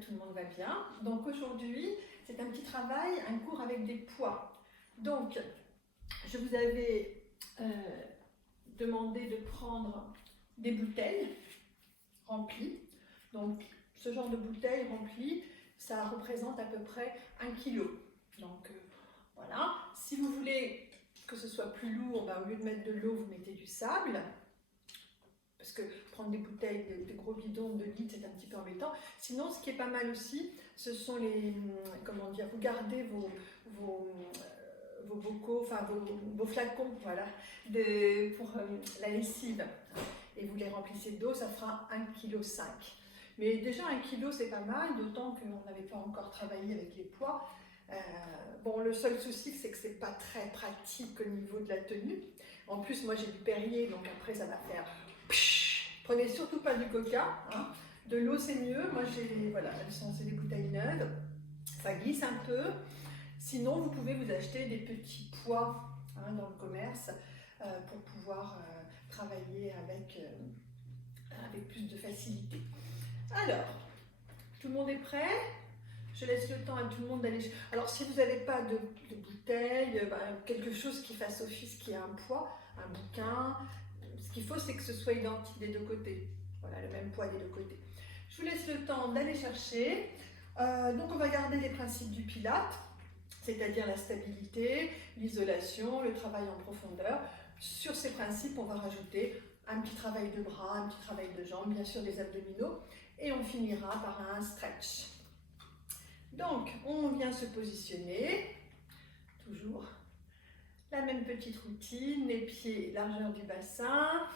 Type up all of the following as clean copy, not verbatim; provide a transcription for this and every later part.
tout le monde va bien. Donc aujourd'hui, c'est un petit travail, un cours avec des poids. Donc, je vous avais demandé de prendre des bouteilles remplies. Donc, ce genre de bouteille remplie, ça représente à peu près 1 kg. Donc, voilà. Si vous voulez que ce soit plus lourd, ben, au lieu de mettre de l'eau, vous mettez du sable. Parce que prendre des bouteilles, des gros bidons de litres, c'est un petit peu embêtant. Sinon, ce qui est pas mal aussi, ce sont les, comment dire, vous gardez vos bocaux, enfin vos flacons, voilà, pour la lessive. Et vous les remplissez d'eau, ça fera 1,5 kg. Mais déjà 1 kg c'est pas mal, d'autant qu'on n'avait pas encore travaillé avec les poids. Bon, le seul souci, c'est que c'est pas très pratique au niveau de la tenue. En plus, moi j'ai du Perrier, donc après ça va faire... Prenez surtout pas du coca, hein. De l'eau c'est mieux. Moi j'ai, voilà, c'est des bouteilles neuves, ça glisse un peu. Sinon vous pouvez vous acheter des petits poids hein, dans le commerce pour pouvoir travailler avec plus de facilité. Alors, tout le monde est prêt? Je laisse le temps à tout le monde d'aller... Alors si vous n'avez pas de bouteille, quelque chose qui fasse office, qui a un poids, un bouquin, ce qu'il faut c'est que ce soit identique des deux côtés. Voilà, le même poids des deux côtés. Je vous laisse le temps d'aller chercher. Donc on va garder les principes du Pilate, c'est-à-dire la stabilité, l'isolation, le travail en profondeur. Sur ces principes, on va rajouter un petit travail de bras, un petit travail de jambes, bien sûr des abdominaux, et on finira par un stretch. Donc, on vient se positionner, toujours la même petite routine, les pieds largeur du bassin,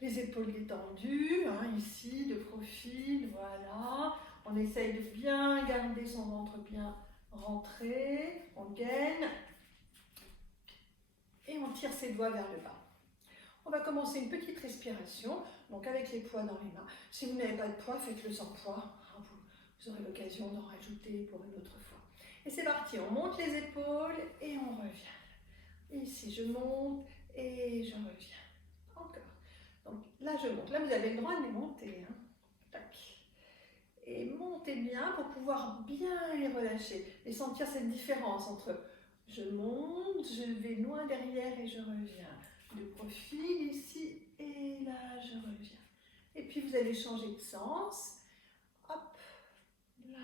les épaules détendues, hein, ici, de profil, voilà. On essaye de bien garder son ventre bien rentré, on gaine, et on tire ses doigts vers le bas. On va commencer une petite respiration, donc avec les poids dans les mains. Si vous n'avez pas de poids, faites-le sans poids. Vous aurez l'occasion d'en rajouter pour une autre fois. Et c'est parti, on monte les épaules et on revient. Ici, je monte et je reviens. Encore. Donc là, je monte. Là, vous avez le droit de les monter. Hein. Tac. Et montez bien pour pouvoir bien les relâcher. Et sentir cette différence entre je monte, je vais loin derrière et je reviens. De profil ici et là, je reviens. Et puis, vous allez changer de sens. Hop. Là,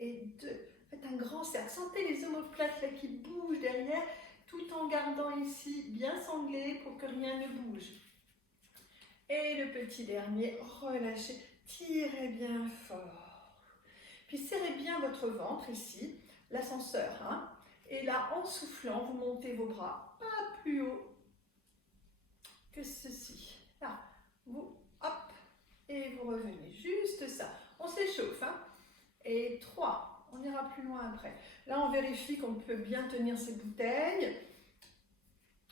et 2. Faites un grand cercle. Sentez les omoplates là qui bougent derrière, tout en gardant ici bien sanglé pour que rien ne bouge. Et le petit dernier, relâchez, tirez bien fort. Puis serrez bien votre ventre ici, l'ascenseur. Hein, et là, en soufflant, vous montez vos bras pas plus haut que ceci. Là, vous, hop, et vous revenez. Juste ça. On s'échauffe, hein. Et 3, on ira plus loin après. Là, on vérifie qu'on peut bien tenir ces bouteilles.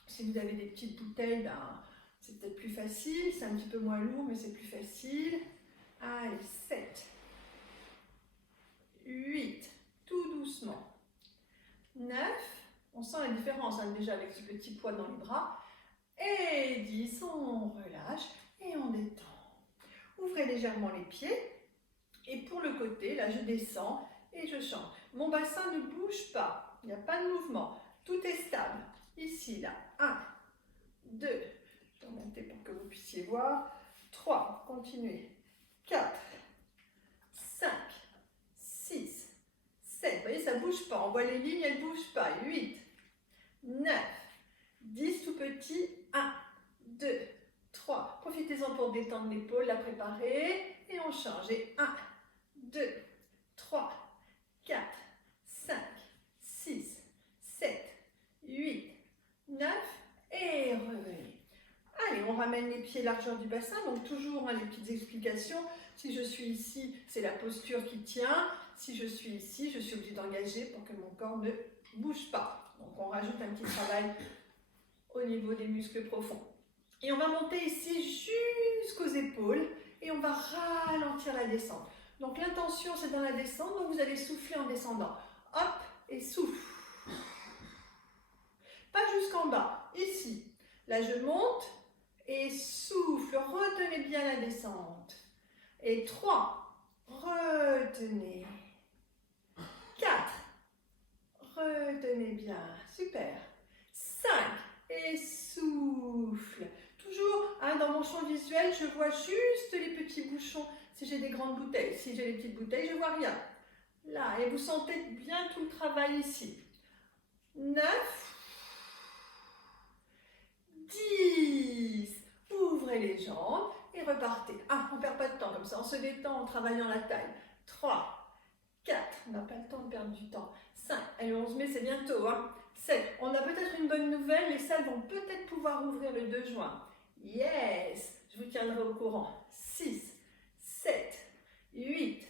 Si vous avez des petites bouteilles, ben, c'est peut-être plus facile. C'est un petit peu moins lourd, mais c'est plus facile. Allez, 7, 8, tout doucement. 9, on sent la différence hein, déjà avec ce petit poids dans les bras. Et 10, on relâche et on détend. Ouvrez légèrement les pieds. Et pour le côté, là, je descends et je change. Mon bassin ne bouge pas. Il n'y a pas de mouvement. Tout est stable. Ici, là. 1, 2. Je vais remonter pour que vous puissiez voir. 3. Continuez. 4, 5, 6, 7. Vous voyez, ça ne bouge pas. On voit les lignes, elles ne bougent pas. 8, 9, 10 tout petit. 1, 2, 3. Profitez-en pour détendre l'épaule, la préparer. Et on change. Et 1, 2, 3, 4, 5, 6, 7, 8, 9 et revenez. Allez, on ramène les pieds largeur du bassin, donc toujours hein, les petites explications. Si je suis ici, c'est la posture qui tient. Si je suis ici, je suis obligée d'engager pour que mon corps ne bouge pas. Donc on rajoute un petit travail au niveau des muscles profonds. Et on va monter ici jusqu'aux épaules et on va ralentir la descente. Donc l'intention c'est dans la descente, donc vous allez souffler en descendant. Hop, et souffle. Pas jusqu'en bas, ici. Là je monte et souffle, retenez bien la descente. Et 3, retenez. 4, retenez bien, super. 5, et souffle. Toujours, hein, dans mon champ visuel, je vois juste les petits bouchons si j'ai des grandes bouteilles. Si j'ai les petites bouteilles, je ne vois rien. Là, et vous sentez bien tout le travail ici. 9, 10. Ouvrez les jambes et repartez. Ah, on ne perd pas de temps comme ça, on se détend en travaillant la taille. 3, 4, on n'a pas le temps de perdre du temps. 5, allez, 11 mai, c'est bientôt. 7, on a peut-être une bonne nouvelle, les salles vont peut-être pouvoir ouvrir le 2 juin. Yes, je vous tiendrai au courant. 6, 7, 8,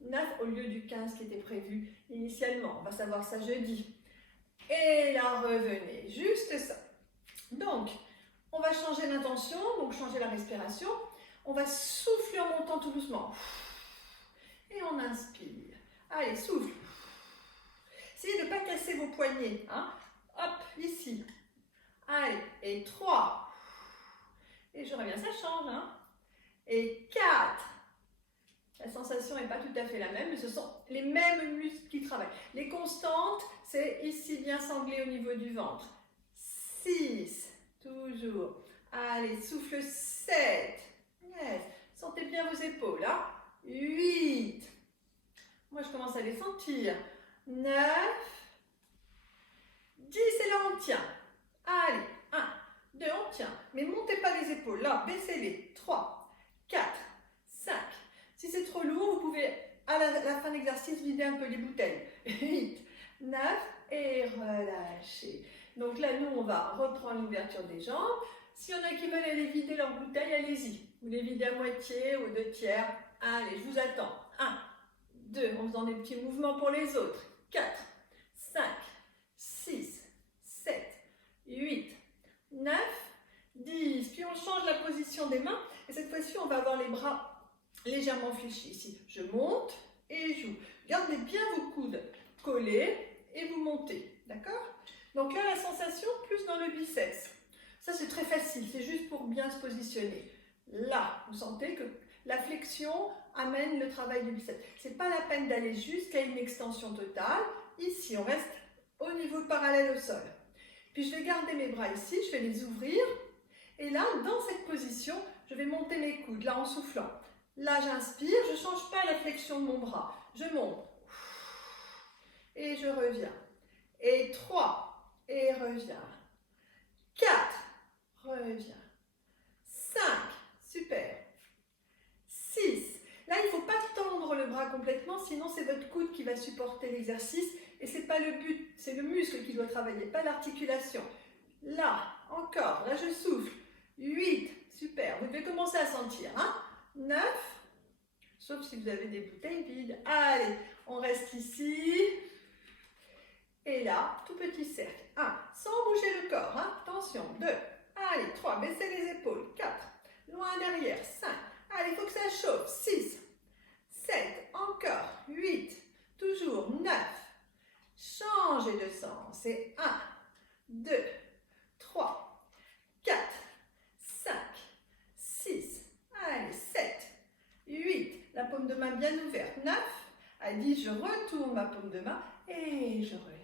9 au lieu du 15 qui était prévu initialement. On va savoir ça jeudi. Et là, revenez, juste ça. Donc, on va changer l'intention, donc changer la respiration. On va souffler en montant tout doucement. Et on inspire. Allez, souffle. Essayez de ne pas casser vos poignets. Hein. Hop, ici. Allez, et 3. Et je reviens, ça change. Hein. Et 4. La sensation n'est pas tout à fait la même, mais ce sont les mêmes muscles qui travaillent. Les constantes, c'est ici bien sanglé au niveau du ventre. 6. Toujours. Allez, souffle 7. Yes. Sentez bien vos épaules. Hein. 8. Moi, je commence à les sentir. 9. 10 et là, on tient. Allez, 1, 2, on tient. Mais montez pas les épaules. Là, baissez-les. 3, 4, 5. Si c'est trop lourd, vous pouvez, à la fin de l'exercice, vider un peu les bouteilles. 8, 9 et relâchez. Donc là, nous, on va reprendre l'ouverture des jambes. S'il y en a qui veulent aller vider leurs bouteilles, allez-y. Vous les videz à moitié ou 2 tiers. Allez, je vous attends. 1, 2, en faisant des petits mouvements pour les autres. 4, 5, 6, 7, 8, 9, 10. Puis on change la position des mains. Et cette fois-ci, on va avoir les bras légèrement fléchis. Ici, je monte et j'ouvre. Gardez bien vos coudes collés et vous montez. D'accord? Donc là, la sensation plus dans le biceps. Ça, c'est très facile. C'est juste pour bien se positionner. Là, vous sentez que la flexion amène le travail du biceps. Ce n'est pas la peine d'aller jusqu'à une extension totale. Ici, on reste au niveau parallèle au sol. Puis je vais garder mes bras ici, je vais les ouvrir. Et là, dans cette position, je vais monter mes coudes, là en soufflant. Là, j'inspire, je ne change pas la flexion de mon bras. Je monte. Et je reviens. Et 3, et reviens. 4, reviens. 5, super. 6. Là, il ne faut pas tendre le bras complètement, sinon c'est votre coude qui va supporter l'exercice. Et ce n'est pas le but, c'est le muscle qui doit travailler, pas l'articulation. Là, encore, là je souffle. 8, super, vous devez commencer à sentir. 9, sauf si vous avez des bouteilles vides. Allez, on reste ici. Et là, tout petit cercle. 1, sans bouger le corps. Attention, 2, allez, 3, baissez les épaules. 4, loin derrière. 5, allez, il faut que ça chauffe. 6, 7, encore. 8, toujours. 9, changez de sens. Et 1, 2, 3, 4, 5, 6, allez, 7, 8, la paume de main bien ouverte. 9, à 10, je retourne ma paume de main et je relâche.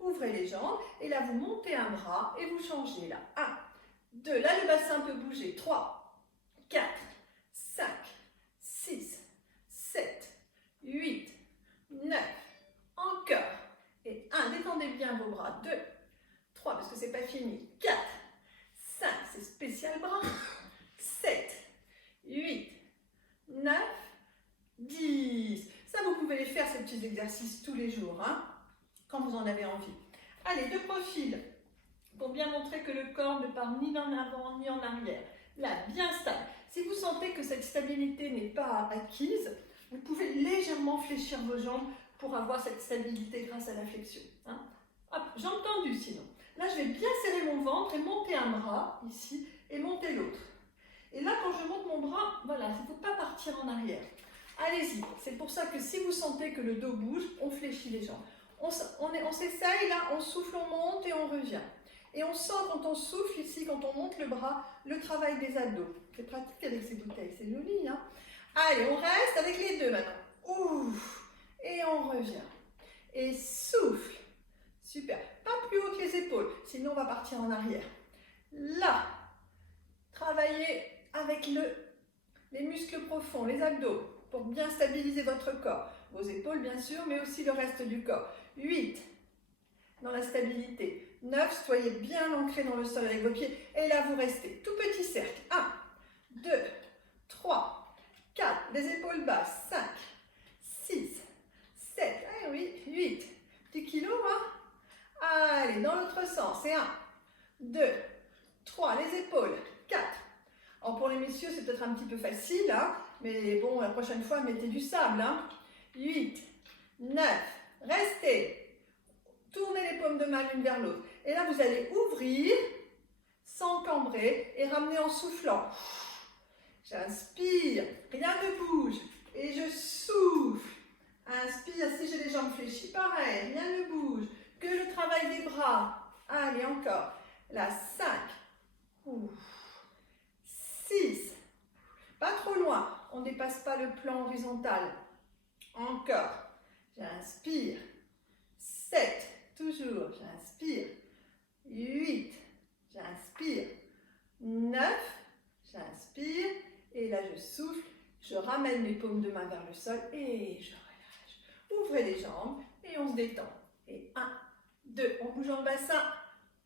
Ouvrez les jambes et là, vous montez un bras et vous changez là. 1, 2, là, le bassin peut bouger. 3, 4, 5, 6, 7, 8, 9, encore. Et 1, détendez bien vos bras. 2, 3, parce que c'est pas fini. 4, 5, c'est spécial bras. 7, 8, 9, 10. Ça, vous pouvez les faire, ces petits exercices, tous les jours, quand vous en avez envie. Allez, de profil, pour bien montrer que le corps ne part ni en avant ni en arrière. Là, bien stable. Si vous sentez que cette stabilité n'est pas acquise, vous pouvez légèrement fléchir vos jambes pour avoir cette stabilité grâce à la flexion. Hop, jambes tendues sinon. Là, je vais bien serrer mon ventre et monter un bras, ici, et monter l'autre. Et là, quand je monte mon bras, voilà, il ne faut pas partir en arrière. Allez-y. C'est pour ça que si vous sentez que le dos bouge, on fléchit les jambes. On s'essaye, là, on souffle, on monte et on revient. Et on sent quand on souffle ici, quand on monte le bras, le travail des abdos. C'est pratique avec ces bouteilles, c'est joli. Allez, on reste avec les deux maintenant. Ouf. Et on revient. Et souffle. Super. Pas plus haut que les épaules, sinon on va partir en arrière. Là. Travaillez avec les muscles profonds, les abdos, pour bien stabiliser votre corps. Vos épaules, bien sûr, mais aussi le reste du corps. 8. Dans la stabilité. 9. Soyez bien ancrés dans le sol avec vos pieds. Et là, vous restez. Tout petit cercle. 1, 2, 3, 4. Les épaules basses. 5, 6, 7. Ah oui, 8. Petit kilo, hein? Allez, dans l'autre sens. Et 1, 2, 3. Les épaules. 4. Alors pour les messieurs, c'est peut-être un petit peu facile, hein, mais bon, la prochaine fois, mettez du sable. Hein. 8, 9, restez. Tournez les paumes de main l'une vers l'autre. Et là, vous allez ouvrir sans cambrer et ramener en soufflant. J'inspire, rien ne bouge. Et je souffle. Inspire, si j'ai les jambes fléchies, pareil, rien ne bouge. Que le travail des bras. Allez, encore. Là, 5. Ouf. 6. Pas trop loin. On ne dépasse pas le plan horizontal. Encore. J'inspire. 7. Toujours. J'inspire. 8. J'inspire. 9. J'inspire. Et là, je souffle. Je ramène mes paumes de main vers le sol et je relâche. Ouvrez les jambes et on se détend. Et 1, 2. On bouge dans le bassin.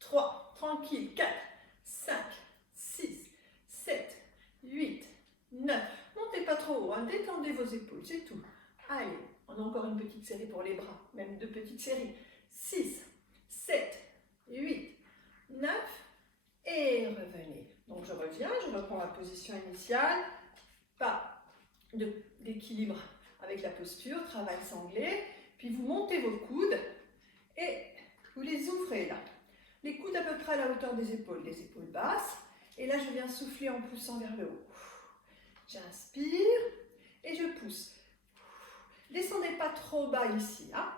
3. Tranquille. 4, 5, 6, 7, 8, 9. Montez pas trop haut, hein. Détendez vos épaules, c'est tout. Allez, on a encore une petite série pour les bras, même 2 petites séries. 6, 7, 8, 9 et revenez. Donc je reviens, je reprends ma position initiale. Pas d'équilibre avec la posture, travail sanglé. Puis vous montez vos coudes et vous les ouvrez là. Les coudes à peu près à la hauteur des épaules, les épaules basses. Et là, je viens souffler en poussant vers le haut. J'inspire et je pousse. Descendez pas trop bas ici. Hein.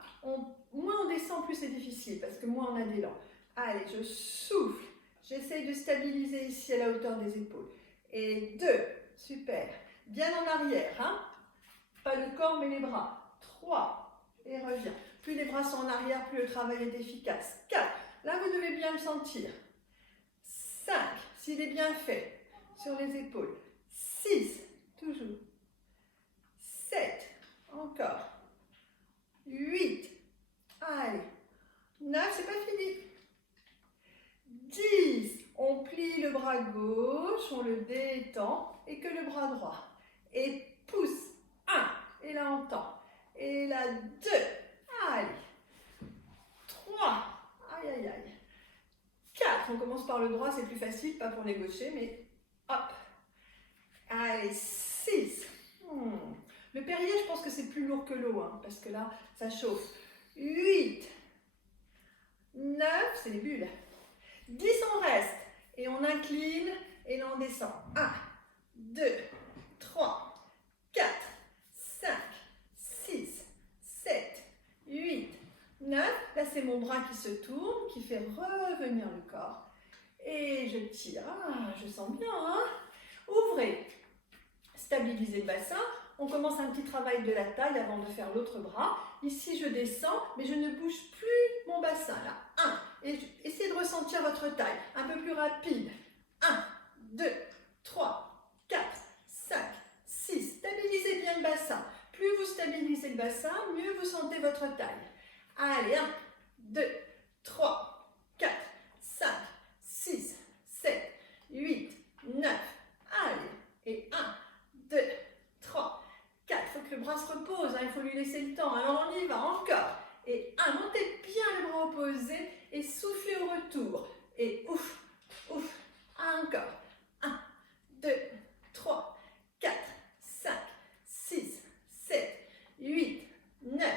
Moins on descend, plus c'est difficile parce que moins on a d'élan. Allez, je souffle. J'essaye de stabiliser ici à la hauteur des épaules. Et 2, super. Bien en arrière. Hein. Pas le corps, mais les bras. 3, et reviens. Plus les bras sont en arrière, plus le travail est efficace. 4. Là, vous devez bien le sentir. 5, s'il est bien fait, sur les épaules. 6, toujours. 7, encore. 8, allez. 9, c'est pas fini. 10, on plie le bras gauche, on le détend, et que le bras droit. Et pousse. 1, et là on tend. Et là 2, allez. 3, aïe aïe aïe. 4, on commence par le droit, c'est plus facile, pas pour les gauchers, mais hop. Allez, 6. Le périer, je pense que c'est plus lourd que l'eau, hein, parce que là, ça chauffe. 8, 9, c'est les bulles. 10, on reste. Et on incline, et là, on descend. 1, 2, 3, 4, 5, 6, 7, 8, 9. Là, c'est mon bras qui se tourne, qui fait revenir le corps. Et je tire. Ah, je sens bien, hein? Ouvrez. Stabilisez le bassin. On commence un petit travail de la taille avant de faire l'autre bras. Ici, je descends, mais je ne bouge plus mon bassin. Là, 1. Et essayez de ressentir votre taille. Un peu plus rapide. 1, 2, 3, 4, 5, 6. Stabilisez bien le bassin. Plus vous stabilisez le bassin, mieux vous sentez votre taille. Allez, 1, 2, 3, 4, 5, 6, 7, 8, 9. Allez, et 1, 2, 3, 4. Il faut que le bras se repose, hein, il faut lui laisser le temps. Alors on y va, encore. Et 1, montez bien le bras opposé et soufflez au retour. Et ouf, ouf, encore. 1, 2, 3, 4, 5, 6, 7, 8, 9.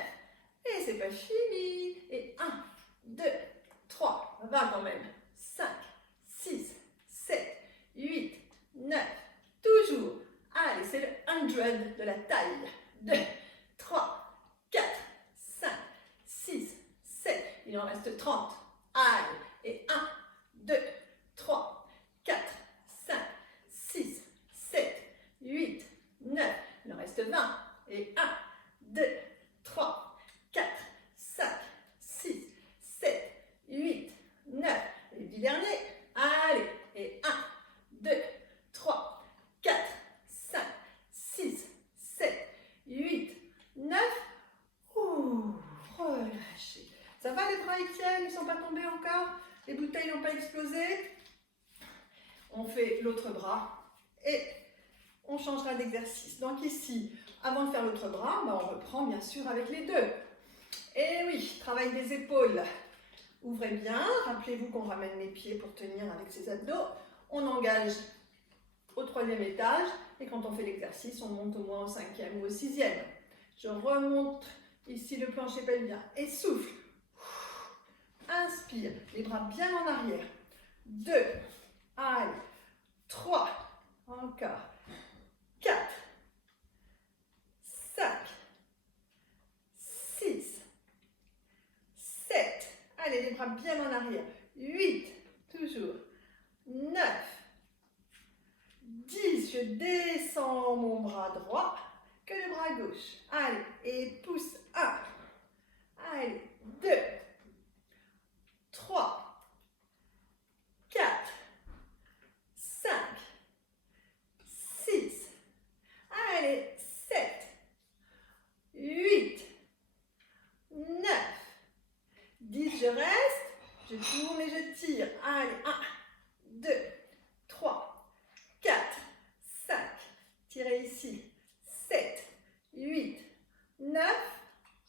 Et c'est pas fini. Et 1, 2, 3, on va quand même. 5, 6, 7, 8, 9. Toujours. Allez, c'est le 100 de la taille. 2, 3, 4, 5, 6, 7. Il en reste 30. Allez. Et 1, 2, 3, 4, 5, 6, 7, 8, 9. Il 20. Et 1, 2, 3, 4, 5, 6, 7, 8, 9. Les 10 derniers. Allez. Et 1, 2, 3, 4, 5, 6, 7, 8, 9. Ouh, relâchez. Ça va, les bras ils tiennent, ils ne sont pas tombés encore? Les bouteilles n'ont pas explosé? On fait l'autre bras et on changera d'exercice. Donc ici, avant de faire l'autre bras, on reprend bien sûr avec les deux. Et oui, travail des épaules. Ouvrez bien, rappelez-vous qu'on ramène les pieds pour tenir avec ses abdos. On engage au 3e étage et quand on fait l'exercice, on monte au moins au 5e ou au 6e. Je remonte ici le plancher pelvien et souffle. Inspire, les bras bien en arrière. 2, allez, 3, encore, 4, 5, 6, 7, allez, les bras bien en arrière. 8, toujours, 9, 10, je descends mon bras droit, que le bras gauche. Allez, et pousse 1, allez, 2, 3, 4, 5, 6, allez, 7, 8, 9, 10, je reste, je tourne et je tire. Allez, 1, 2, 3, 4, 5, tirez ici, 7, 8, 9,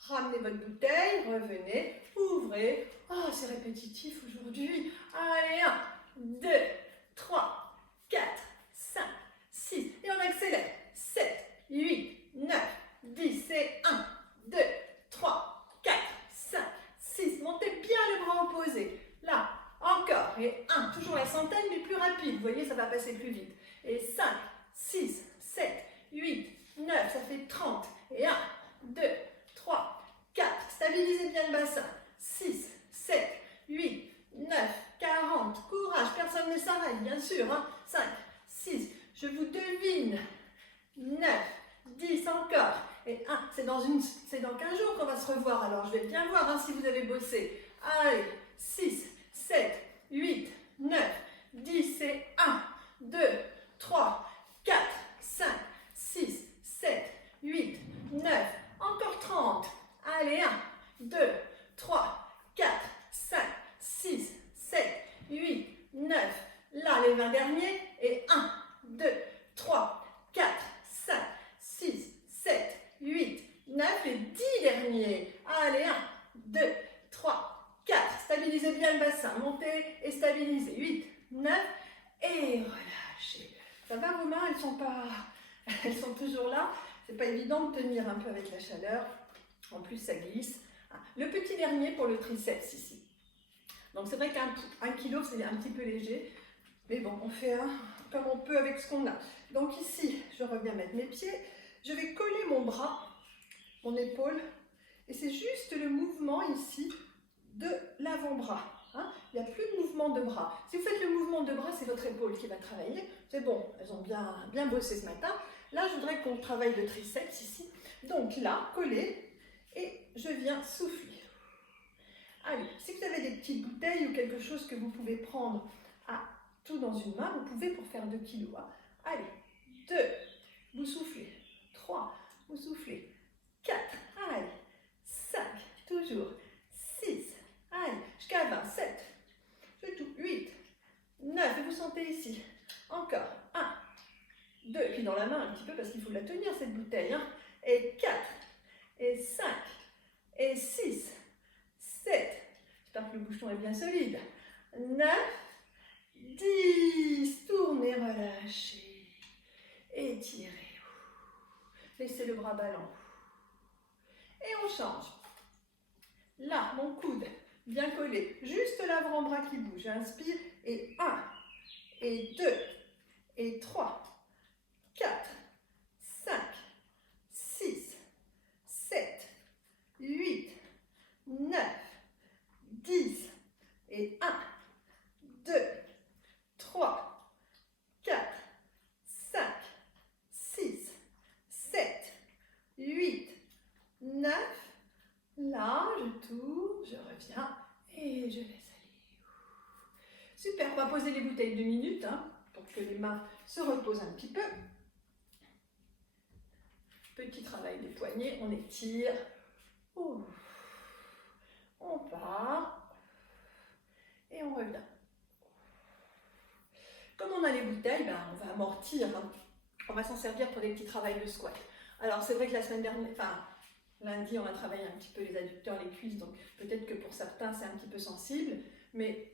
ramenez votre bouteille, revenez, ouvrez. Oh, c'est répétitif aujourd'hui. Allez, 1, 2, 3, 4, 5, 6, et on accélère. 7, 8, 9, 10, et 1, 2, 3, 4, 5, 6. Montez bien le bras opposé. Là, encore, et 1, toujours la centaine, mais plus rapide. Vous voyez, ça va passer plus vite. Et 5, 6, 7, 8, 9, ça fait 30. Et 1, 2, 3, 4. Stabilisez bien le bassin. 6, 7, 8, 9, 40. Courage, personne ne s'arrête, bien sûr. 5, 6, je vous devine. 9, 10, encore. Et 1, c'est dans 15 jours qu'on va se revoir. Alors, je vais bien voir si vous avez bossé. Allez, 6, 7, 8, 9, 10, et 1, 2, 3, 4, 5, 6, 7, 8, 9, encore 30. Allez, 1, 2, 3, 4, 5, 6, 7, 8, 9. Là, les 20 derniers. Et 1, 2, 3, 4, 5, 6, 7, 8, 9. Les 10 derniers. Allez, 1, 2, 3, 4. Stabilisez bien le bassin. Montez et stabilisez. 8, 9. Et relâchez. Ça va, vos mains, elles sont toujours là. C'est pas évident de tenir un peu avec la chaleur. En plus, ça glisse. Le petit dernier pour le triceps ici. Donc, c'est vrai qu'un kilo, c'est un petit peu léger. Mais bon, on fait comme on peut avec ce qu'on a. Donc ici, je reviens mettre mes pieds. Je vais coller mon bras, mon épaule. Et c'est juste le mouvement ici de l'avant-bras. Il n'y a plus de mouvement de bras. Si vous faites le mouvement de bras, c'est votre épaule qui va travailler. C'est bon, elles ont bien bossé ce matin. Là, je voudrais qu'on travaille le triceps ici. Donc là, collé, et je viens souffler. Allez, si vous avez des petites bouteilles ou quelque chose que vous pouvez prendre tout dans une main, vous pouvez pour faire 2 kilos. Allez, 2, vous soufflez. 3, vous soufflez. 4, allez, 5, toujours. 6, allez, jusqu'à 20, 7, je tout, 8, 9, et vous sentez ici. Encore, 1, 2, et puis dans la main un petit peu parce qu'il faut la tenir cette bouteille. Et 4, et 5, et 6, 7, j'espère que le bouchon est bien solide. 9, 10, tournez, relâchez, étirez, laissez le bras ballant, et on change. Là, mon coude bien collé, juste l'avant-bras qui bouge, inspire, et 1, et 2, et 3, 4, 5, 6, 7, 8, 9, 10, et 1, 2, 3, 4, 5, 6, 7, Super, on va poser les bouteilles 2 minutes hein, pour que les mains se reposent un petit peu. Petit travail des poignets, on étire. Ouh. On part et on revient. Comme on a les bouteilles, ben, on va amortir. Hein. On va s'en servir pour des petits travails de squat. Alors c'est vrai que la semaine dernière, enfin lundi, on a travaillé un petit peu les adducteurs, les cuisses, donc peut-être que pour certains c'est un petit peu sensible, mais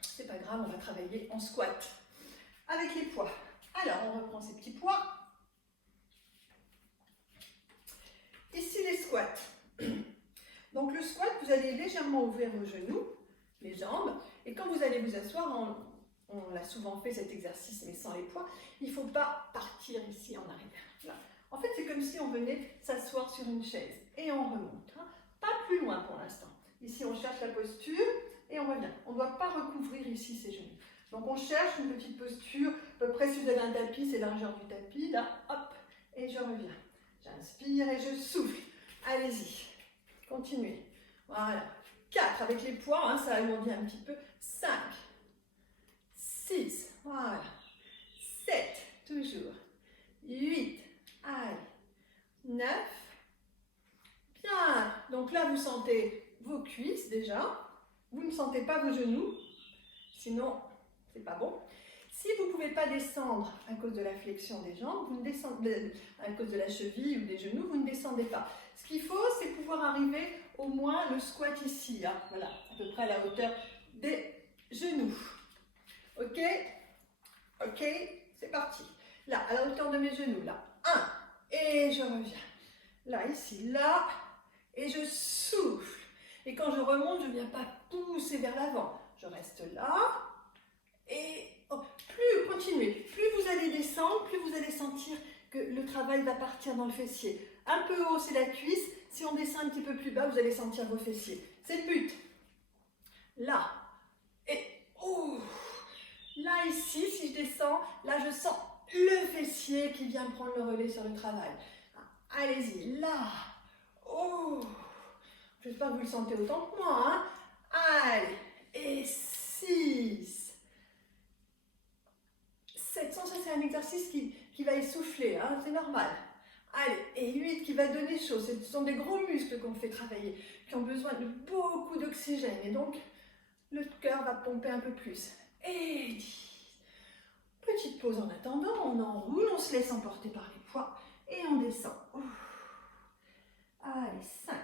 c'est pas grave, on va travailler en squat avec les poids. Alors on reprend ces petits poids. Ici les squats. Donc le squat, vous allez légèrement ouvrir vos genoux, les jambes, et quand vous allez vous asseoir, on l'a souvent fait cet exercice mais sans les poids, il ne faut pas partir ici en arrière. Là. En fait c'est comme si on venait s'asseoir sur une chaise et on remonte. Hein. Pas plus loin pour l'instant. Ici on cherche la posture et on revient. On ne doit pas recouvrir ici ses genoux. Donc on cherche une petite posture, à peu près si vous avez un tapis, c'est la largeur du tapis, là, hop, et je reviens. J'inspire et je souffle. Allez-y. Continuez. Voilà. 4 avec les poids, hein, ça alourdit un petit peu. 5, 6, voilà. 7, toujours. 8, allez. 9, bien. Donc là, vous sentez vos cuisses déjà. Vous ne sentez pas vos genoux. Sinon, c'est pas bon. Si vous ne pouvez pas descendre à cause de la flexion des jambes, vous ne descendez, à cause de la cheville ou des genoux, vous ne descendez pas. Ce qu'il faut, c'est pouvoir arriver au moins le squat ici, hein, voilà, à peu près à la hauteur des genoux. Ok? Ok? C'est parti. Là, à la hauteur de mes genoux, là. 1, et je reviens. Là, ici, là, et je souffle. Et quand je remonte, je ne viens pas pousser vers l'avant. Je reste là, et plus, continuez, plus vous allez descendre, plus vous allez sentir que le travail va partir dans le fessier. Un peu haut, c'est la cuisse. Si on descend un petit peu plus bas, vous allez sentir vos fessiers. C'est le but. Là. Et là, ici, si je descends, là, je sens le fessier qui vient prendre le relais sur le travail. Allez-y. Là. J'espère que vous le sentez autant que moi. Hein. Allez. Et 6. 7. Ça, c'est un exercice qui va essouffler. Hein. C'est normal. Allez, et 8 qui va donner chaud. Ce sont des gros muscles qu'on fait travailler, qui ont besoin de beaucoup d'oxygène. Et donc, le cœur va pomper un peu plus. Et 10. Petite pause en attendant, on enroule, on se laisse emporter par les poids et on descend. Allez, 5,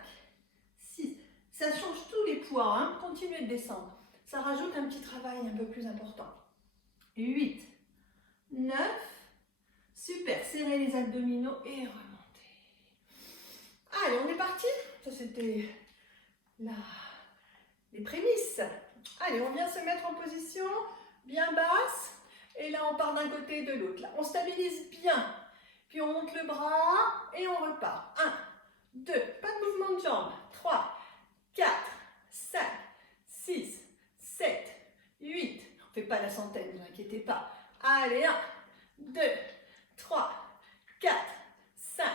6. Ça change tous les poids, hein. Continuez de descendre. Ça rajoute un petit travail un peu plus important. 8, 9. Super, serrez les abdominaux et remontez. Allez, on est parti. Ça, c'était les prémices. Allez, on vient se mettre en position bien basse. Et là, on part d'un côté et de l'autre. Là, on stabilise bien. Puis, on monte le bras et on repart. 1, 2, pas de mouvement de jambes. 3, 4, 5, 6, 7, 8. On ne fait pas la centaine, ne vous inquiétez pas. Allez, 1, 2, 3, 4, 5,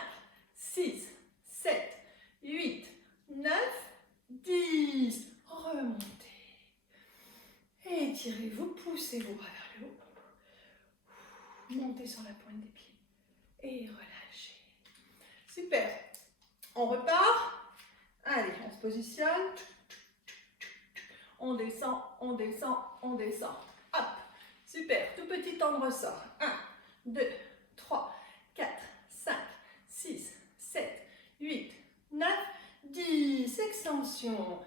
6, 7, 8, 9, 10. Remontez. Étirez-vous, poussez vos bras vers le haut. Montez sur la pointe des pieds. Et relâchez. Super. On repart. Allez, on se positionne. On descend, on descend, on descend. Hop. Super. Tout petit temps de ressort. 1, 2, 3, 4, 5, 6, 7, 8, 9, 10. Extension.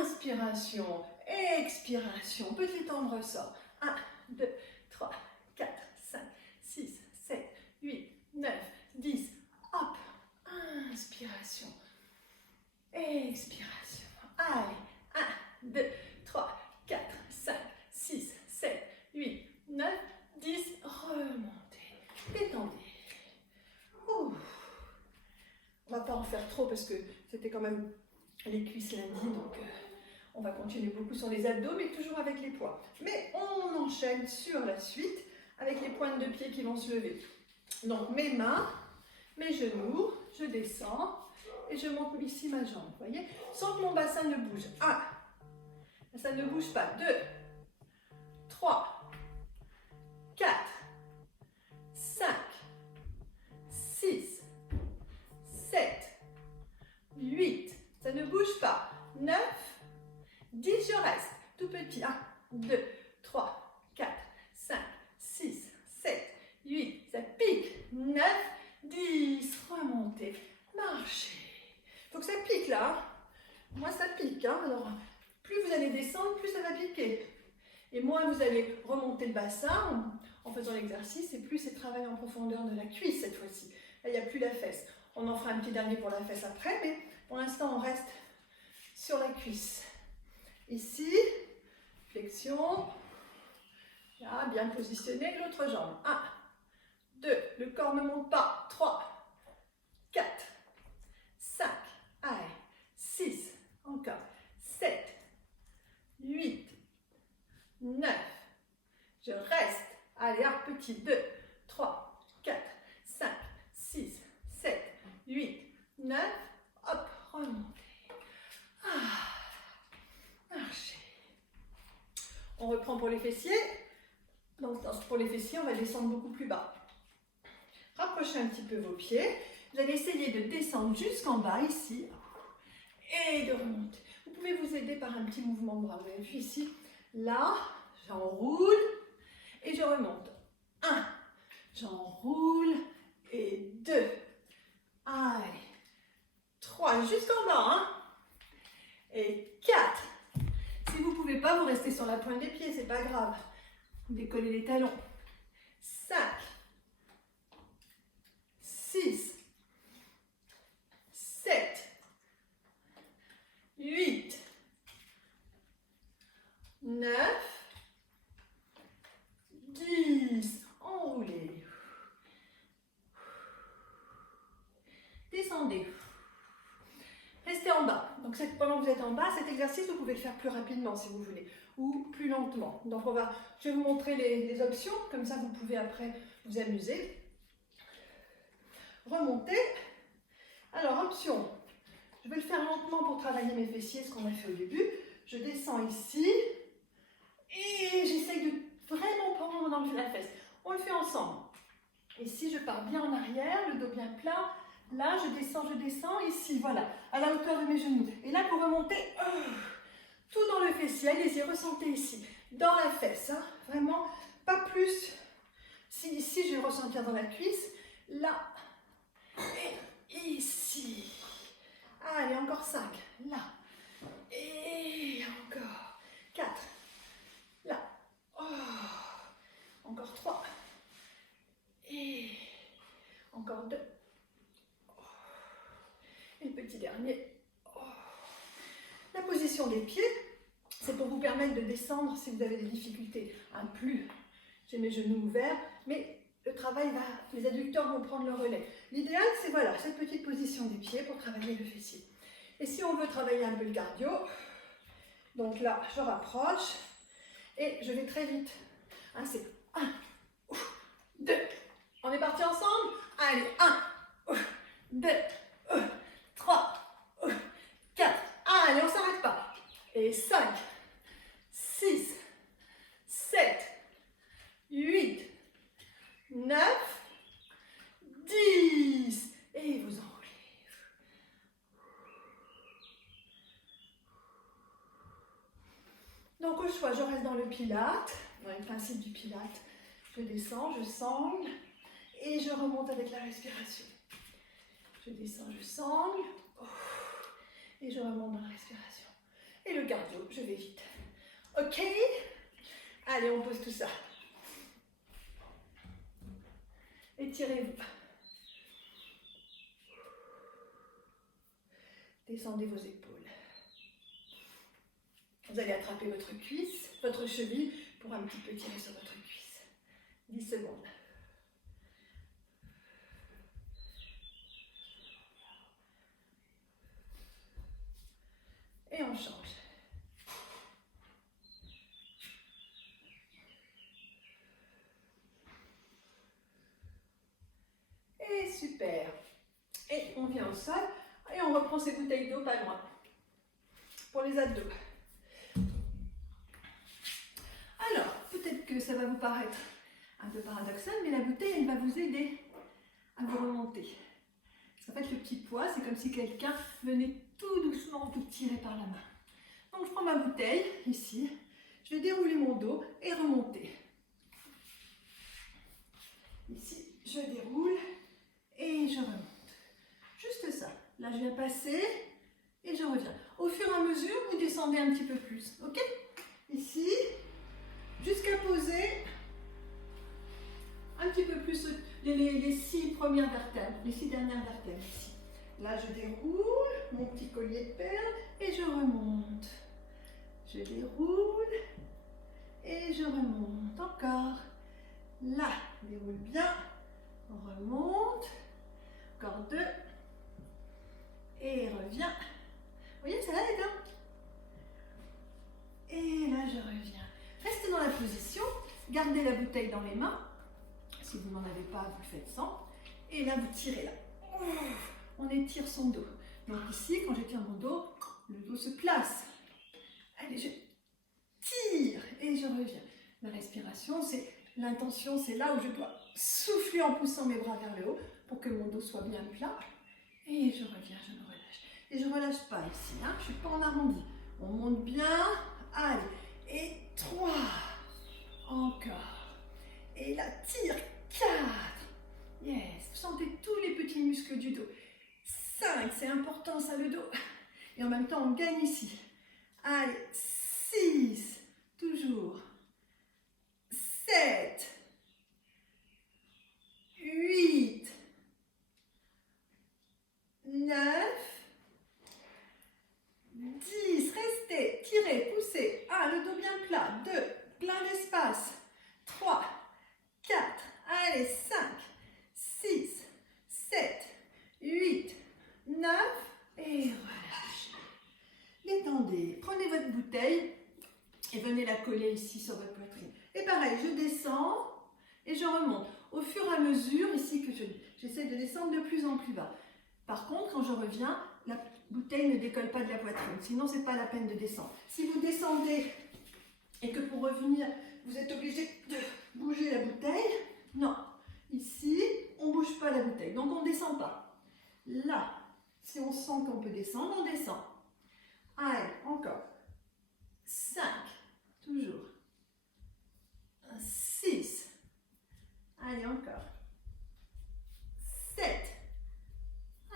Inspiration. Expiration. Petit temps de ressort. 1, 2, 3, 4, 5, 6, 7, 8, 9, 10. Hop. Inspiration. Expiration. Allez. 1, 2, 3, 4, 5, 6, 7, 8, 9, 10. Remontez. Détendez. Ouh. On ne va pas en faire trop parce que c'était quand même les cuisses lundi. Donc on va continuer beaucoup sur les abdos, mais toujours avec les poids. Mais on enchaîne sur la suite avec les pointes de pied qui vont se lever. Donc mes mains, mes genoux, je descends et je monte ici ma jambe, vous voyez, sans que mon bassin ne bouge. 1, ça ne bouge pas. 2, 3, 4, 5, 6, 7, 8, ça ne bouge pas, 9, 10, je reste, tout petit, 1, 2, 3, 4, 5, 6, 7, 8, ça pique, 9, 10, remontez, marchez. Il faut que ça pique là, hein. Moi ça pique, hein. Alors plus vous allez descendre, plus ça va piquer. Et moins vous allez remonter le bassin en faisant l'exercice, et plus c'est travail en profondeur de la cuisse cette fois-ci. Là, il n'y a plus la fesse. On en fera un petit dernier pour la fesse après, mais pour l'instant, on reste sur la cuisse. Ici, flexion. Là, bien positionné, l'autre jambe. 1, 2, le corps ne monte pas. 3, 4, 5, allez, 6, encore, 7, 8, 9, je reste, allez, un petit, 2, 3, 4, 5, 6, 7, 8, 9, hop, remontez. Marchez. On reprend pour les fessiers. Donc, pour les fessiers, on va descendre beaucoup plus bas. Rapprochez un petit peu vos pieds. Vous allez essayer de descendre jusqu'en bas, ici, et de remonter. Vous pouvez vous aider par un petit mouvement de bras. Vous avez vu ici, là, j'enroule et je remonte. 1, j'enroule et 2. Allez, 3, jusqu'en bas, hein. Et 4. Si vous ne pouvez pas, vous restez sur la pointe des pieds, c'est pas grave. Décollez les talons. 5, 6, 7, 8, 9, 10. Enroulez. Descendez. Restez en bas. Donc pendant que vous êtes en bas, cet exercice, vous pouvez le faire plus rapidement si vous voulez, ou plus lentement. Donc je vais vous montrer les options, comme ça vous pouvez après vous amuser. Remonter. Alors, option, je vais le faire lentement pour travailler mes fessiers, ce qu'on a fait au début. Je descends ici et j'essaye de vraiment prendre dans la fesse. On le fait ensemble. Ici, je pars bien en arrière, le dos bien plat. Là, je descends, ici, voilà, à la hauteur de mes genoux. Et là, pour remonter, tout dans le fessier. Allez-y, ressentez ici, dans la fesse. Hein, vraiment, pas plus. Si ici, je vais ressentir dans la cuisse. Là, et ici. Allez, encore 5. Là. Et encore 4. Là. Oh. Encore 3. Et encore 2. Et le petit dernier. Oh. La position des pieds, c'est pour vous permettre de descendre si vous avez des difficultés. Un plus, j'ai mes genoux ouverts, mais le travail va, les adducteurs vont prendre le relais. L'idéal, c'est voilà, cette petite position des pieds pour travailler le fessier. Et si on veut travailler un peu le cardio, donc là, je rapproche et je vais très vite. Hein, c'est 1, 2. On est parti ensemble? Allez, 1, 2, 3, 4. Allez, on ne s'arrête pas. Et 5, 6, 7, 8, 9, 10. Et vous enroulez. Donc au choix, je reste dans le pilate, dans le principe du pilate. Je descends, je sangle et je remonte avec la respiration. Je descends, je sangle et je remonte dans la respiration. Et le cardio, je vais vite. Ok? Allez, on pose tout ça. Étirez-vous. Descendez vos épaules. Vous allez attraper votre cuisse, votre cheville, pour un petit peu tirer sur votre cuisse. 10 secondes. Et on change. Et super. Et on vient au sol et on reprend ces bouteilles d'eau pas loin. Pour les abdos. Alors, peut-être ça va vous paraître un peu paradoxal, mais la bouteille, elle va vous aider à vous remonter. Parce qu'en fait, le petit poids, c'est comme si quelqu'un venait tout doucement vous tirer par la main. Donc, je prends ma bouteille, ici, je vais dérouler mon dos et remonter. Ici, je déroule et je remonte. Juste ça. Là, je viens passer et je reviens. Au fur et à mesure, vous descendez un petit peu plus. Ok? Ici, jusqu'à poser un petit peu plus les 6 premières vertèbres, les 6 dernières vertèbres ici. Là, je déroule mon petit collier de perles et je remonte. Je déroule et je remonte. Encore. Là, déroule bien. On remonte. Encore 2. Et reviens. Vous voyez, ça aide, hein? Et là, je reviens. Restez dans la position. Gardez la bouteille dans les mains. Si vous n'en avez pas, vous le faites sans. Et là, vous tirez là. On étire son dos. Donc ici, quand j'étire mon dos, le dos se place. Allez, je tire et je reviens. La respiration, c'est l'intention, c'est là où je dois souffler en poussant mes bras vers le haut pour que mon dos soit bien plat. Et je reviens, je me relâche. Et je ne relâche pas ici, hein. Je ne suis pas en arrondi. On monte bien. Allez. Et 3. Encore. Et là, tire. 4. Yes. Vous sentez tous les petits muscles du dos. 5. C'est important ça, le dos. Et en même temps, on gagne ici. Allez. 6. Toujours. 7. 8. 9. 10. Restez. Tirez. Poussez. 1. Le dos bien plat. 2. Plein d'espace. 3. 4. Allez. 5. 6. 7. 8. 9. Et relâchez. Détendez. Prenez votre bouteille et venez la coller ici sur votre poitrine. Et pareil, je descends et je remonte. Au fur et à mesure, ici, que j'essaie de descendre de plus en plus bas. Par contre, quand je reviens, la bouteille ne décolle pas de la poitrine. Sinon, ce n'est pas la peine de descendre. Si vous descendez et que pour revenir, vous êtes obligé de bouger la bouteille, non. Ici, on ne bouge pas la bouteille. Donc, on ne descend pas. Là, si on sent qu'on peut descendre, on descend. Allez, encore. 5. Toujours. 6. Allez, encore. 7.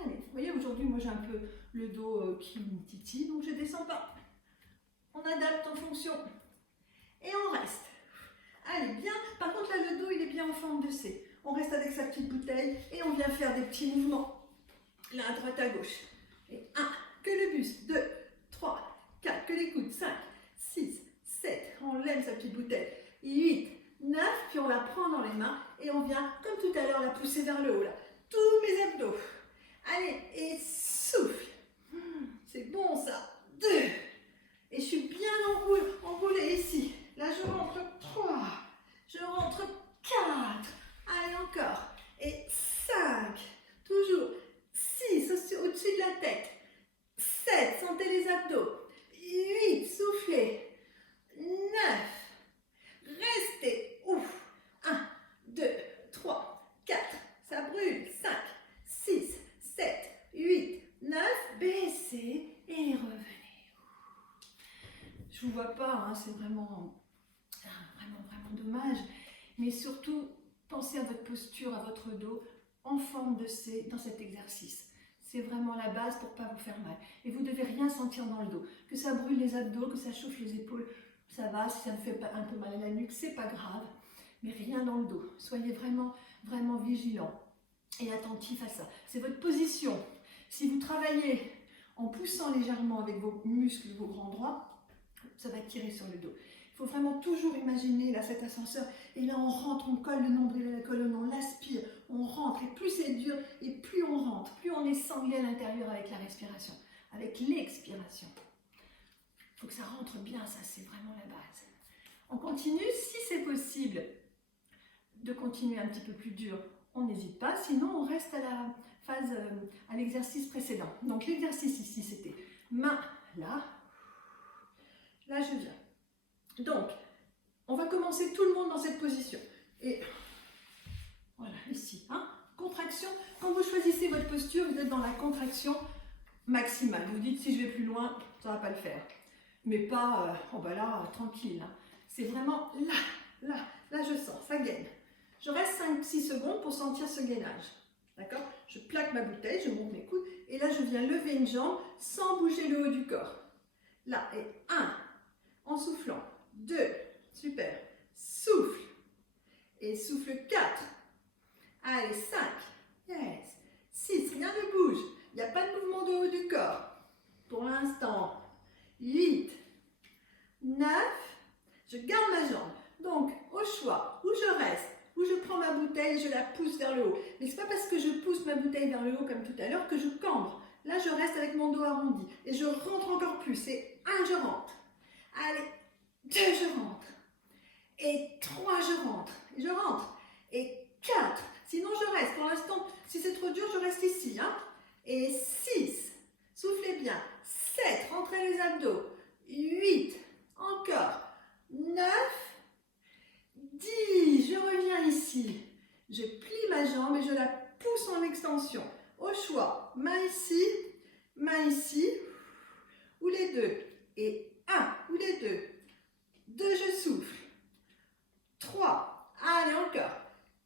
Allez, vous voyez, aujourd'hui, moi, j'ai un peu le dos qui me titille, donc je ne descends pas. On adapte en fonction. Et on reste. Allez, bien. Par contre, là, le dos, il est bien en forme de C. On reste avec sa petite bouteille et on vient faire des petits mouvements. Là, à droite, à gauche. Et 1, que le buste. 2, 3, 4, que les coudes. 5, 6, 7. On lève sa petite bouteille. 8, 9, puis on la prend dans les mains et on vient, comme tout à l'heure, la pousser vers le haut. Là. Tous mes abdos. Allez, et souffle. C'est bon ça. 2. Et je suis bien enroulée ici. Là, je rentre 3. Je rentre 4. Allez, encore. Et 5. Toujours. 6 au-dessus de la tête. 7. Sentez les abdos. 8. Soufflez. 9. Restez. Ouf. 1, 2, 3, 4. Ça brûle. 5, 6, 7, 8, 9. Baissez et revenez. Je ne vous vois pas, hein, c'est vraiment dommage. Mais surtout, pensez à votre posture, à votre dos, en forme de C dans cet exercice. C'est vraiment la base pour ne pas vous faire mal. Et vous ne devez rien sentir dans le dos. Que ça brûle les abdos, que ça chauffe les épaules, ça va. Si ça me fait un peu mal à la nuque, c'est pas grave. Mais rien dans le dos. Soyez vraiment vigilant et attentif à ça. C'est votre position. Si vous travaillez en poussant légèrement avec vos muscles, vos grands droits, ça va tirer sur le dos. Il faut vraiment toujours imaginer là, cet ascenseur. Et là, on rentre, on colle le nombril à la colonne, on l'aspire, on rentre. Et plus c'est dur, et plus on rentre, plus on est sanglé à l'intérieur avec la respiration, avec l'expiration. Il faut que ça rentre bien, ça, c'est vraiment la base. On continue, si c'est possible, de continuer un petit peu plus dur, on n'hésite pas. Sinon, on reste à la phase, à l'exercice précédent. Donc, l'exercice ici, c'était main là. Là, je viens. Donc, On va commencer tout le monde dans cette position. Et voilà, ici, hein, contraction. Quand vous choisissez votre posture, vous êtes dans la contraction maximale. Vous dites, si je vais plus loin, ça ne va pas le faire. Mais pas, oh ben là, tranquille. Hein. C'est vraiment là, je sens, ça gaine. Je reste 5-6 secondes pour sentir ce gainage. D'accord? Je plaque ma bouteille, je monte mes coudes, et là, je viens lever une jambe sans bouger le haut du corps. Là, et 1, en soufflant. 2, super. Souffle. Et souffle 4. Allez, 5. Yes. 6, rien ne bouge. Il n'y a pas de mouvement de haut du corps. Pour l'instant. 8. 9. Je garde ma jambe. Donc, au choix, où je reste, où je prends ma bouteille et je la pousse vers le haut. Mais ce n'est pas parce que je pousse ma bouteille vers le haut comme tout à l'heure que je cambre. Là, je reste avec mon dos arrondi. Et je rentre encore plus. Et 1, je rentre. Allez, 2, je rentre. Et 3, je rentre. Et je rentre. Et 4. Sinon, je reste. Pour l'instant, si c'est trop dur, je reste ici. Hein. Et 6. Soufflez bien. 7. Rentrez les abdos. 8. Encore. 9. 10. Je reviens ici. Je plie ma jambe et je la pousse en extension. Au choix. Main ici. Ou les deux. Et 1. Ou les deux. 2. Je souffle. 3. Allez, encore.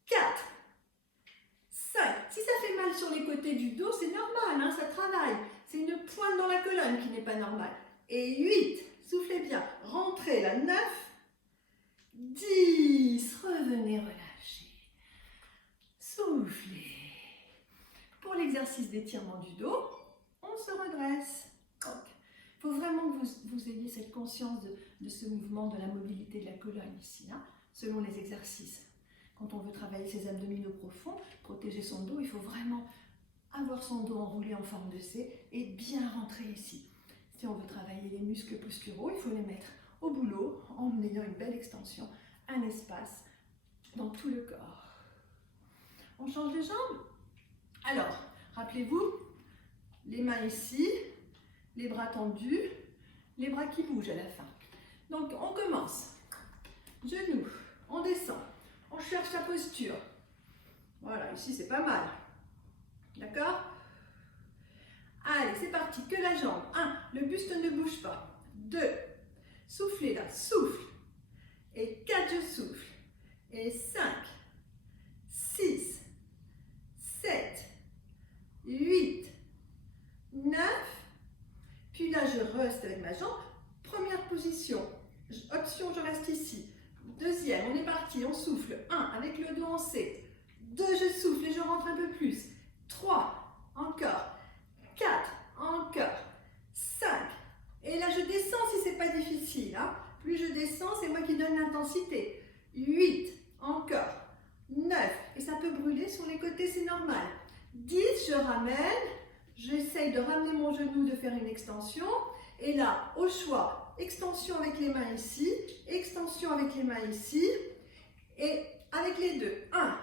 4. 5. Si ça fait mal sur les côtés du dos, c'est normal, hein, ça travaille. C'est une pointe dans la colonne qui n'est pas normale. Et 8. Soufflez bien. Rentrez là. 9. 10. Revenez relâcher. Soufflez. Pour l'exercice d'étirement du dos, on se redresse. Il faut vraiment que vous ayez cette conscience de ce mouvement, de la mobilité de la colonne ici, hein, selon les exercices. Quand on veut travailler ses abdominaux profonds, protéger son dos, il faut vraiment avoir son dos enroulé en forme de C et bien rentrer ici. Si on veut travailler les muscles posturaux, il faut les mettre au boulot en ayant une belle extension, un espace dans tout le corps. On change les jambes. Alors, rappelez-vous, les mains ici, les bras tendus, les bras qui bougent à la fin. Donc, on commence. Genoux, on descend. On cherche la posture. Voilà, ici c'est pas mal. D'accord? Allez, c'est parti. Que la jambe. 1. Le buste ne bouge pas. 2. Soufflez là. Souffle. Et 4. Je souffle. Et 5. 6. 7. 8. 9. Puis là, je reste avec ma jambe. Première position. Option, je reste ici. Deuxième, on est parti, on souffle. 1, avec le dos en C. 2, je souffle et je rentre un peu plus. 3, encore. 4, encore. 5. Et là, je descends si c'est pas difficile. Hein. Plus je descends, c'est moi qui donne l'intensité. 8, encore. 9, et ça peut brûler sur les côtés, c'est normal. 10, je ramène. J'essaye de ramener mon genou, de faire une extension. Et là, au choix, extension avec les mains ici, extension avec les mains ici, et avec les deux. 1,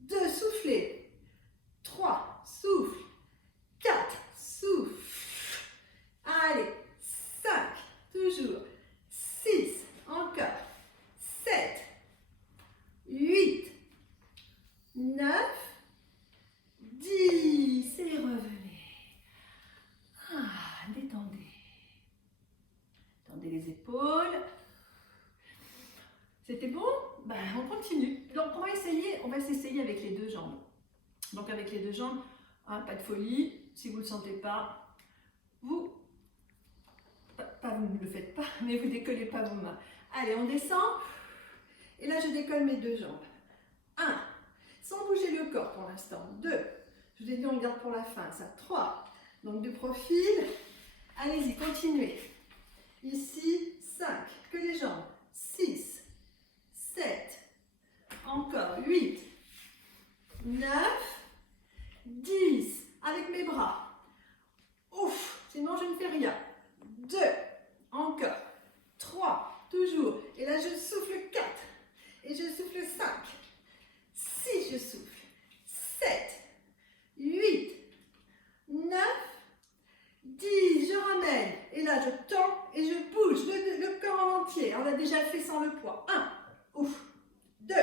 2, soufflez. 3, souffle. 4, souffle. Allez, 5, toujours. 6, encore. 7, 8, 9, 10, et revenez. Détendez. Tendez les épaules. C'était bon? Ben, on continue. Donc, on va s'essayer avec les deux jambes. Donc, avec les deux jambes, hein, pas de folie. Si vous ne le sentez pas, vous ne le faites pas, mais vous ne décollez pas vos mains. Allez, on descend. Et là, je décolle mes deux jambes. 1, sans bouger le corps pour l'instant. 2, je vous ai dit, on le garde pour la fin, ça. 3, donc de profil. Allez-y, continuez. Ici, 5, que les jambes. 6, 7, encore 8, 9, 10, avec mes bras. Ouf, sinon je ne fais rien. 2, encore. 3, toujours. Et là, je souffle 4. Et je souffle 5. 6, je souffle. 7, 8, 9, 10, je ramène. Et là, je tends et je bouge le corps en entier. On a déjà fait sans le poids. 1, ouf. 2,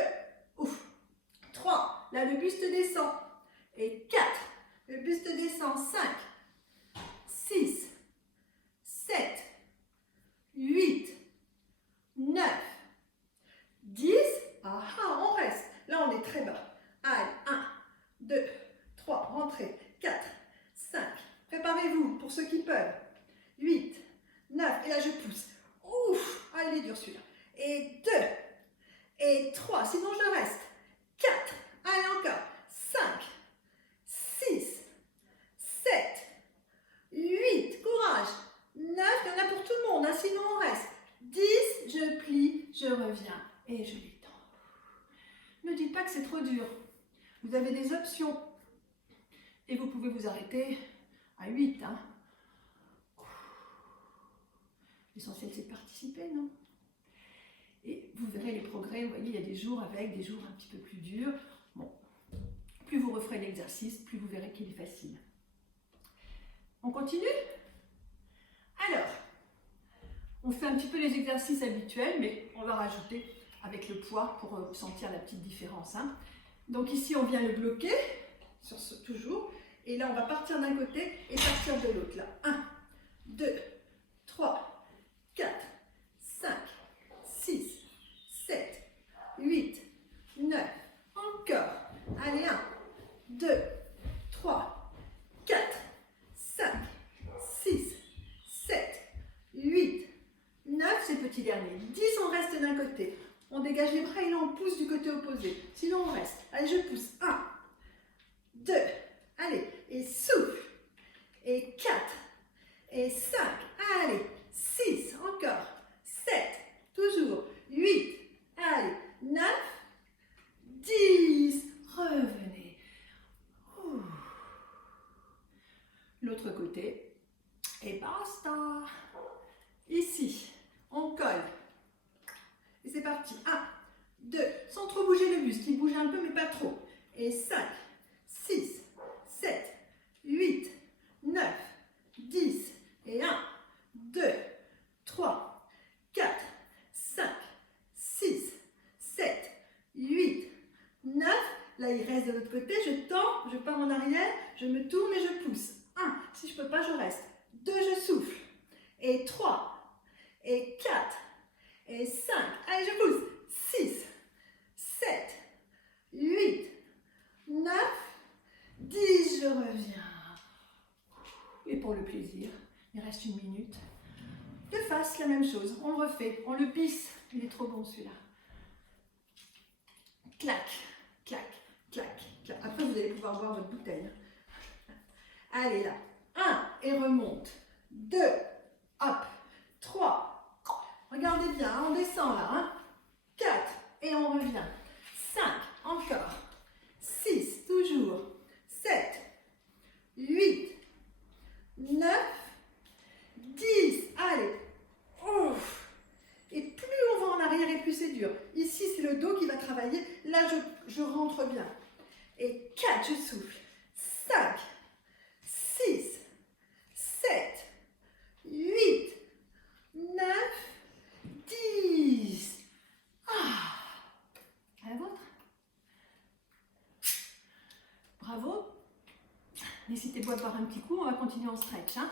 ouf. 3, là le buste descend. Et 4, le buste descend. 5, 6, 7, 8, 9, 10. Ah, on reste. Là, on est très bas. Allez, 1, 2, 3, rentrez. 4, 5. Préparez-vous pour ceux qui peuvent. 8, 9. Et là, je pousse. Ouf, allez, il est dur celui-là. Et 2, et 3. Sinon, je reste. 4. Allez, encore. 5, 6, 7, 8. Courage. 9. Il y en a pour tout le monde. Hein, sinon, on reste. 10. Je plie, je reviens. Et je détends. Ne dites pas que c'est trop dur. Vous avez des options. Et vous pouvez vous arrêter à 8. Hein. L'essentiel, c'est de participer, non? Et vous verrez les progrès. Vous voyez, il y a des jours avec, des jours un petit peu plus durs. Bon, plus vous referez l'exercice, plus vous verrez qu'il est facile. On continue? Alors, on fait un petit peu les exercices habituels, mais on va rajouter avec le poids pour sentir la petite différence. Hein. Donc ici, on vient le bloquer, sur ce, toujours. Et là, on va partir d'un côté et partir de l'autre. Là, 1, 2, 3, 4, 5, 6, 7, 8, 9. Encore. Allez, 1, 2, 3, 4, 5, 6, 7, 8, 9. C'est le petit dernier. 10, on reste d'un côté. On dégage les bras et là, on pousse du côté opposé. Sinon, on reste. Allez, je pousse. 1, 2, allez, et souffle. Et 4, et 5, allez, 6, encore, 7, toujours, 8, allez, 9, 10, revenez. Ouh. L'autre côté, et basta. Ici, on colle. Et c'est parti, 1, 2, sans trop bouger le buste, il bouge un peu mais pas trop. Et 5, 6, 7, 8, 9, 10, et 1, 2, 3, 4, 5, 6, 7, 8, 9. Là, il reste de l'autre côté, je tends, je pars en arrière, je me tourne et je pousse. 1, si je ne peux pas, je reste. 2, je souffle. Et 3, et 4, et 5. Allez, je pousse. 6, 7, 8, 9, 10, je reviens. Et pour le plaisir, il reste 1 minute. De face, la même chose. On le refait, on le pisse. Il est trop bon celui-là. Clac, clac, clac, clac. Après, vous allez pouvoir boire votre bouteille. Allez, là. 1, et remonte. 2, hop. 3, regardez bien, hein, on descend là. Hein. 4, et on revient. 5, encore. 6, toujours. 7, 8, 9, 10. Allez. Ouf. Et plus on va en arrière et plus c'est dur. Ici, c'est le dos qui va travailler. Là, je rentre bien. Et 4, je souffle. 5, 6, 7, 8, 9, 10. Ah. À la vôtre. Bravo. N'hésitez pas à boire un petit coup, on va continuer en stretch. Hein.